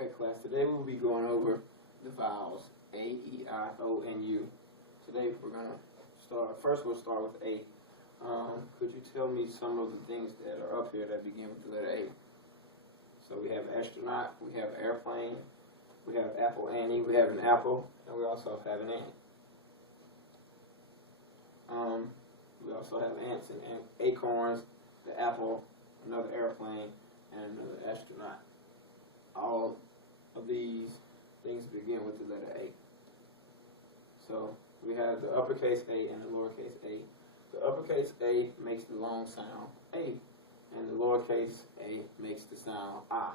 Okay, class, today we'll be going over the vowels A, E, I, O, and U. Today we're going to start, first we'll start with A. Could you tell me some of the things that are up here that begin with the letter A? So we have astronaut, we have airplane, we have apple Annie, we have an apple, and we also have an ant. We also have ants and acorns, the apple, another airplane, and another astronaut. All of these things begin with the letter A. So we have the uppercase A and the lowercase a. The uppercase A makes the long sound A, and the lowercase a makes the sound I.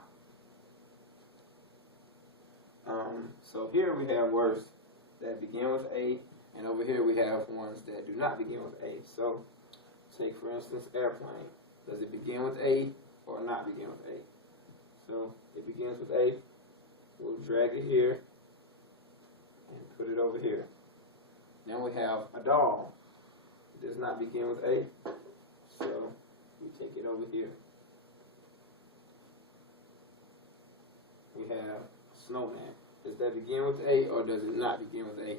So here we have words that begin with A, and over here we have ones that do not begin with A. So take for instance airplane. Does it begin with A or not begin with A? So it begins with A. We'll drag it here and put it over here. Then we have a doll. It does not begin with A, so we take it over here. We have snowman. Does that begin with A or does it not begin with A?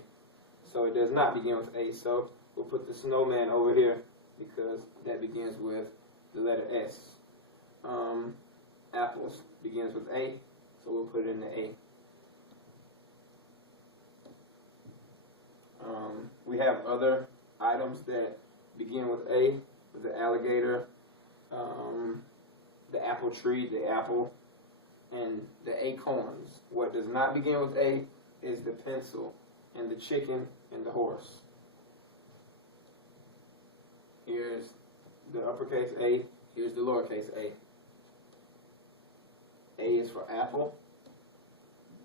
So it does not begin with A, so we'll put the snowman over here because that begins with the letter S. Apples begins with A, so we'll put it in the A. We have other items that begin with A, the alligator, the apple tree, the apple, and the acorns. What does not begin with A is the pencil, and the chicken, and the horse. Here's the uppercase A, here's the lowercase a. A is for apple,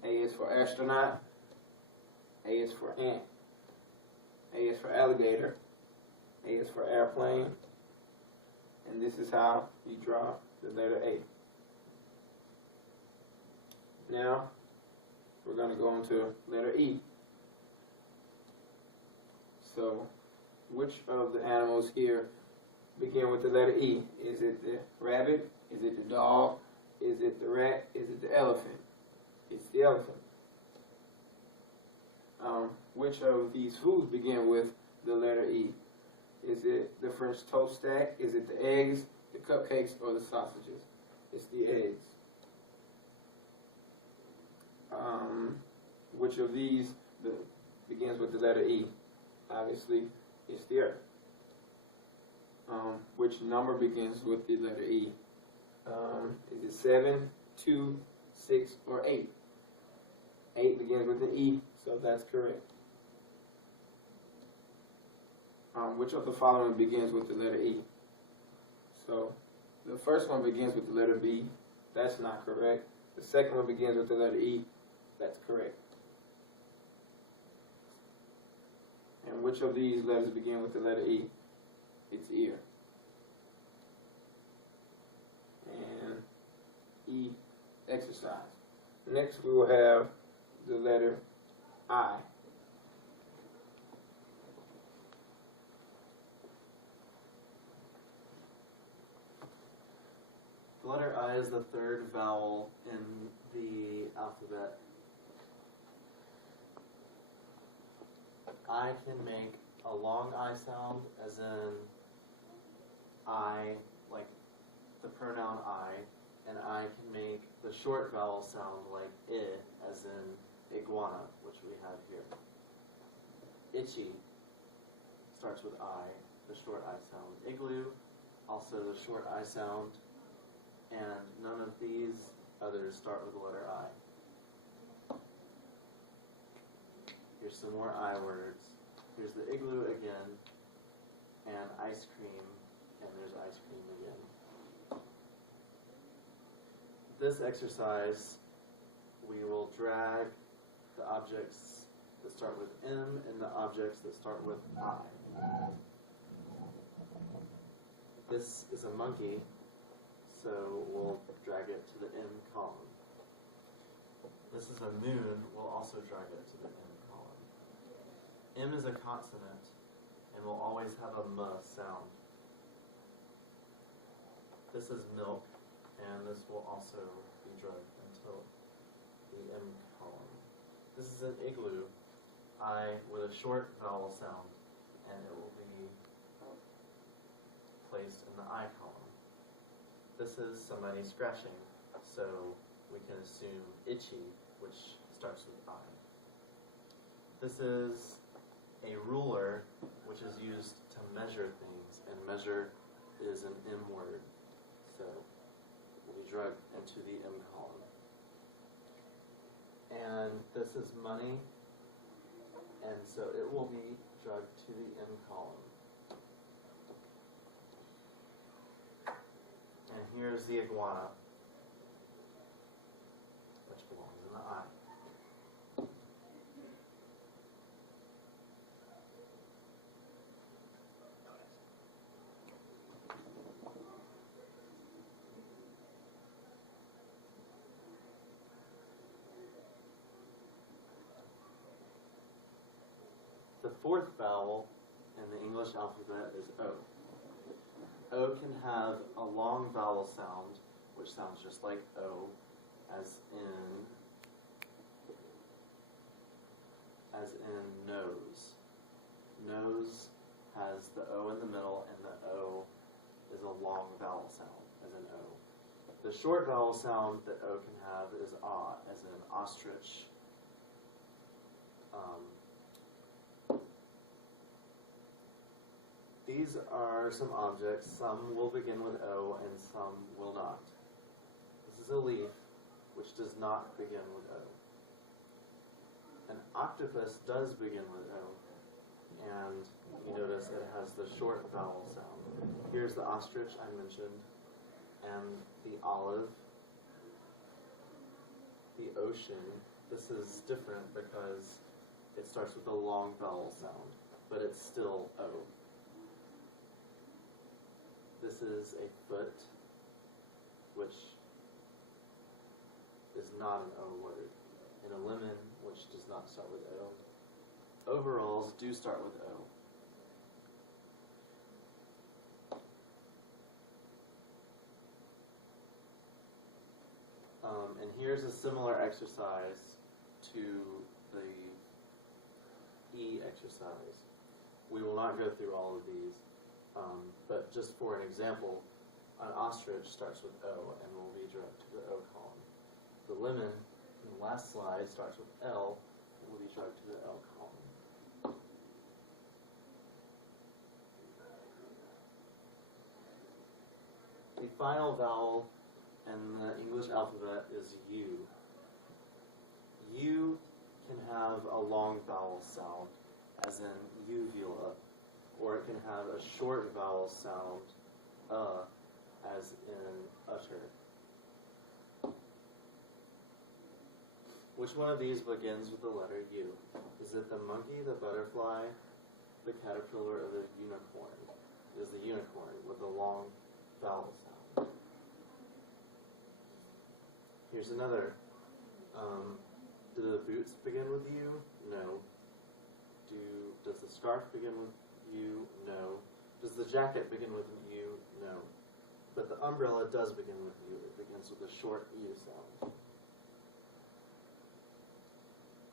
A is for astronaut, A is for ant, A is for alligator, A is for airplane, and this is how you draw the letter A. Now, we're going to go into letter E. So, which of the animals here begin with the letter E? Is it the rabbit? Is it the dog? Is it the rat? Is it the elephant? It's the elephant. Which of these foods begin with the letter E? Is it the French toast stack? Is it the eggs, the cupcakes, or the sausages? It's the eggs. Which of these begins with the letter E? Obviously, it's the earth. Which number begins with the letter E? Is it 7, 2, 6, or 8? 8 begins with an E, so that's correct. Which of the following begins with the letter E? So, the first one begins with the letter B. That's not correct. The second one begins with the letter E. That's correct. And which of these letters begin with the letter E? It's ear. And E, exercise. Next we will have the letter I. The letter I is the third vowel in the alphabet. I can make a long I sound, as in I, like the pronoun I, and I can make the short vowel sound like I, as in iguana, which we have here. Itchy starts with I, the short I sound. Igloo, also the short I sound, and none of these others start with the letter I. Here's some more I words. Here's the igloo again, and ice cream, and there's ice cream again. This exercise, we will drag the objects that start with M and the objects that start with I. This is a monkey, so we'll drag it to the M column. This is a moon, we'll also drag it to the M column. M is a consonant, and will always have a M sound. This is milk, and this will also be drugged until the M column. This is an igloo, I with a short vowel sound, and it will be placed in the I column. This is somebody scratching, so we can assume itchy, which starts with I. This is a ruler, which is used to measure things, and measure is an M word, so it will be drugged into the M column. And this is money, and so it will be drugged to the M column. And here's the iguana, which belongs in the I. The fourth vowel in the English alphabet is O. O can have a long vowel sound, which sounds just like O, as in nose. Nose has the O in the middle, and the O is a long vowel sound, as in O. The short vowel sound that O can have is ah, as in ostrich. These are some objects. Some will begin with O and some will not. This is a leaf, which does not begin with O. An octopus does begin with O, and you notice it has the short vowel sound. Here's the ostrich I mentioned, and the olive, the ocean. This is different because it starts with a long vowel sound, but it's still O. This is a foot, which is not an O word, and a lemon, which does not start with O. Overalls do start with O. And here's a similar exercise to the E exercise. We will not go through all of these. But just for an example, an ostrich starts with O and will be drugged to the O column. The lemon, in the last slide, starts with L and will be drugged to the L column. The final vowel in the English alphabet is U. U can have a long vowel sound, as in uvula, or it can have a short vowel sound, as in utter. Which one of these begins with the letter U? Is it the monkey, the butterfly, the caterpillar, or the unicorn? It is the unicorn with the long vowel sound. Here's another. Do the boots begin with U? No. Does the scarf begin with U? No. Does the jacket begin with U? No. But the umbrella does begin with U. It begins with a short U sound.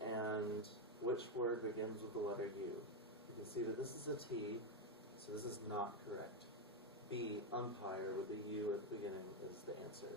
And which word begins with the letter U? You can see that this is a T, so this is not correct. B, umpire, with the U at the beginning is the answer.